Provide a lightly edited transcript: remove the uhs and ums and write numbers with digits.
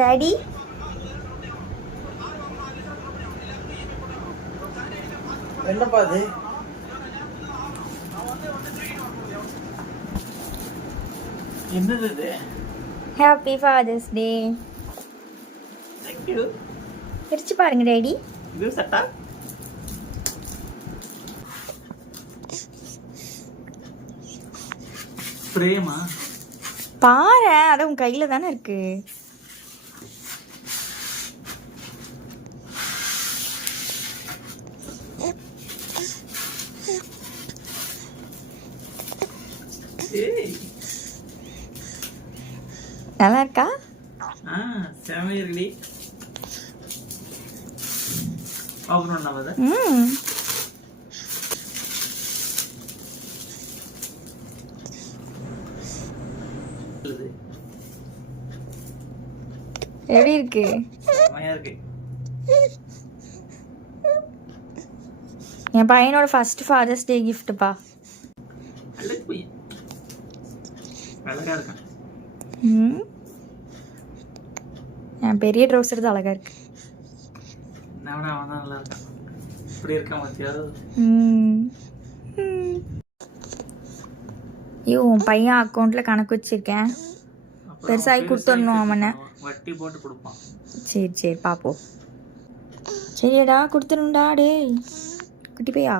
Daddy என்னப்பா அது? என்னது இது? Happy father's day. Thank you. பிரிச்சு பாருங்க டாடி. இது சட்டா? பிரேமா? பாரு, அது உன் கையில தானே இருக்கு. நல்லா இருக்கா? செமையா இருக்குடி. ஓபன் பண்ணா பாரு. எப்படி இருக்கு? செமையா இருக்கு. என் பையனோட ஃபர்ஸ்ட் ஃபாதர்ஸ் டே கிஃப்ட்ப்பா. அழகு பையன். அழகா இருக்கான். என் பெரிய ட்ரௌசர் தான் அழகா இருக்கு. நான் அவன் தான் நல்லா இருக்கான். இப்படி இருக்கான் பாத்தியா? ஐயோ, உன் பையன் அக்கௌண்ட்ல கணக்கு வச்சிருக்கேன். பெருசாகி கொடுத்துடணும் அவனை. வட்டி போட்டு கொடுப்பான். சரி சரி பாப்போம். சரிடா, கொடுத்துடணும்டா. டேய் குட்டி பையா.